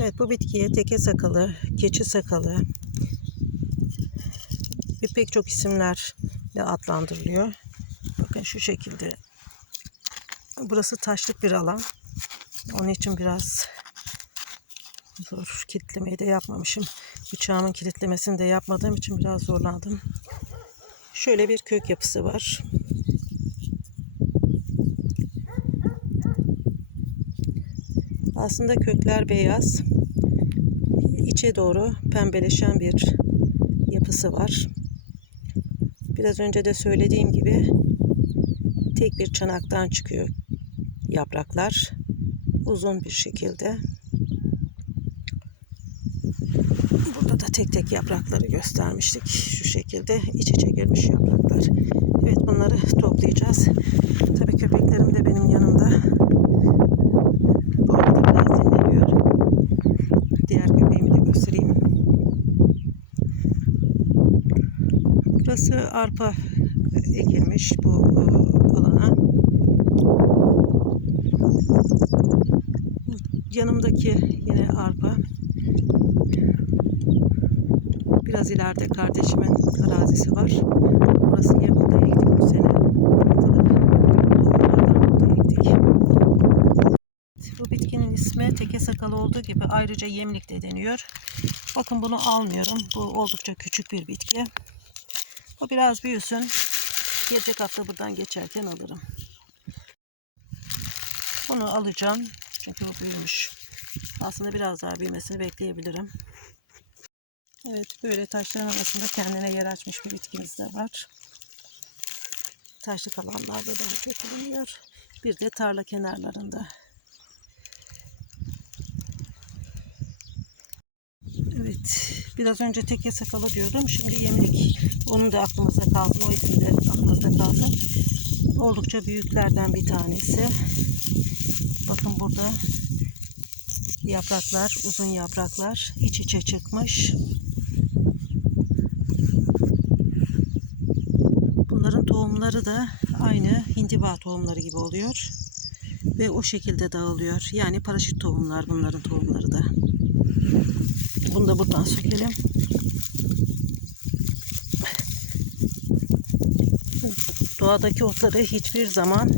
Evet bu bitkiye teke sakalı, keçi sakalı ve pek çok isimlerle adlandırılıyor. Bakın şu şekilde. Burası taşlık bir alan. Onun için biraz zor. Kilitlemeyi de yapmamışım. Bıçağımın kilitlemesini de yapmadığım için biraz zorlandım. Şöyle bir kök yapısı var. Aslında kökler beyaz. İçe doğru pembeleşen bir yapısı var. Biraz önce de söylediğim gibi tek bir çanaktan çıkıyor yapraklar. Uzun bir şekilde. Burada da tek tek yaprakları göstermiştik. Şu şekilde iç içe girmiş yapraklar. Evet bunları toplayacağız. Tabii köpeklerim de benim yanımda. Burası arpa ekilmiş bu e, alana. Yanımdaki yine arpa. Biraz ileride kardeşimin arazisi var. Burası yem buğday ektik bu sene. Bu bitkinin ismi teke sakalı olduğu gibi ayrıca yemlik de deniyor. Bakın bunu almıyorum. Bu oldukça küçük bir bitki. O biraz büyüsün. Gelecek hafta buradan geçerken alırım. Bunu alacağım. Çünkü bu büyümüş. Aslında biraz daha büyümesini bekleyebilirim. Evet böyle taşların arasında kendine yer açmış bir bitkimiz de var. Taşlık alanlarda daha çok bulunuyor. Bir de tarla kenarlarında. Evet biraz önce teke sakalı diyordum. Şimdi yemlik. Onun da aklımızda kalsın. O isim de aklımızda kalsın. Oldukça büyüklerden bir tanesi. Bakın burada yapraklar, uzun yapraklar iç içe çıkmış. Bunların tohumları da aynı hindiba tohumları gibi oluyor. Ve o şekilde dağılıyor. Yani paraşüt tohumlar bunların tohumları da. Bunu da buradan sökelim. Doğadaki otları hiçbir zaman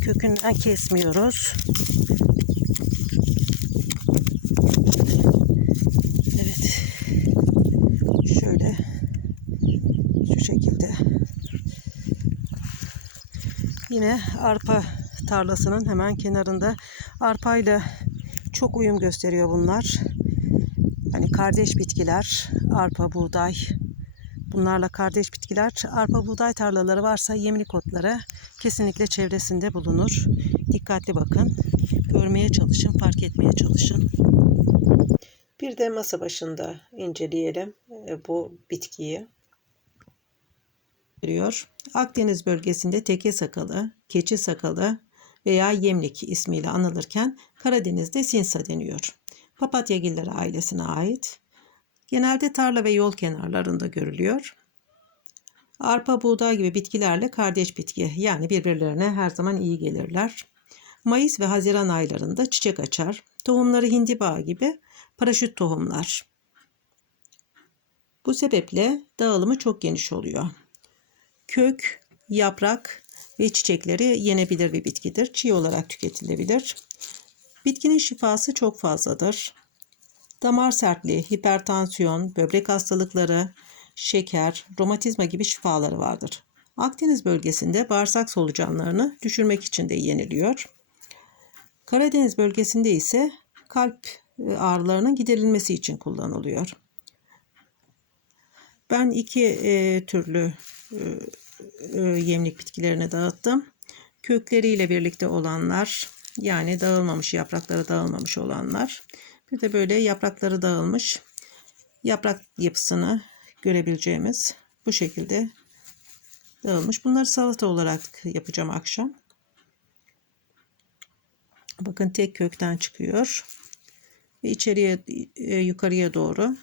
kökünden kesmiyoruz. Evet. Şöyle şu şekilde. Yine arpa tarlasının hemen kenarında arpayla çok uyum gösteriyor bunlar. Hani kardeş bitkiler, arpa, buğday. Bunlarla kardeş bitkiler. Arpa, buğday tarlaları varsa yemlik otları kesinlikle çevresinde bulunur. Dikkatli bakın. Görmeye çalışın, fark etmeye çalışın. Bir de masa başında inceleyelim e, bu bitkiyi. Veriyor. Akdeniz bölgesinde teke sakalı, keçi sakalı veya yemlik ismiyle anılırken Karadeniz'de sinsa deniyor. Papatyagilleri ailesine ait. Genelde tarla ve yol kenarlarında görülüyor. Arpa, buğday gibi bitkilerle kardeş bitki yani birbirlerine her zaman iyi gelirler. Mayıs ve Haziran aylarında çiçek açar. Tohumları hindiba gibi paraşüt tohumlar. Bu sebeple dağılımı çok geniş oluyor. Kök, yaprak ve çiçekleri yenebilir bir bitkidir. Çiğ olarak tüketilebilir. Bitkinin şifası çok fazladır. Damar sertliği, hipertansiyon, böbrek hastalıkları, şeker, romatizma gibi şifaları vardır. Akdeniz bölgesinde bağırsak solucanlarını düşürmek için de yeniliyor. Karadeniz bölgesinde ise kalp e, ağrılarının giderilmesi için kullanılıyor. Ben iki e, türlü e, e, yemlik bitkilerini dağıttım. Kökleriyle birlikte olanlar, yani dağılmamış, yaprakları dağılmamış olanlar. Bir de böyle yaprakları dağılmış yaprak yapısını görebileceğimiz bu şekilde dağılmış. Bunları salata olarak yapacağım akşam. Bakın tek kökten çıkıyor. Ve içeriye e, yukarıya doğru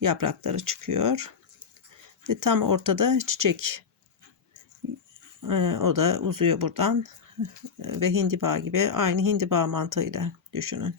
yaprakları çıkıyor. Ve tam ortada çiçek. E, o da uzuyor buradan. Ve hindiba gibi aynı hindiba mantığıyla düşünün.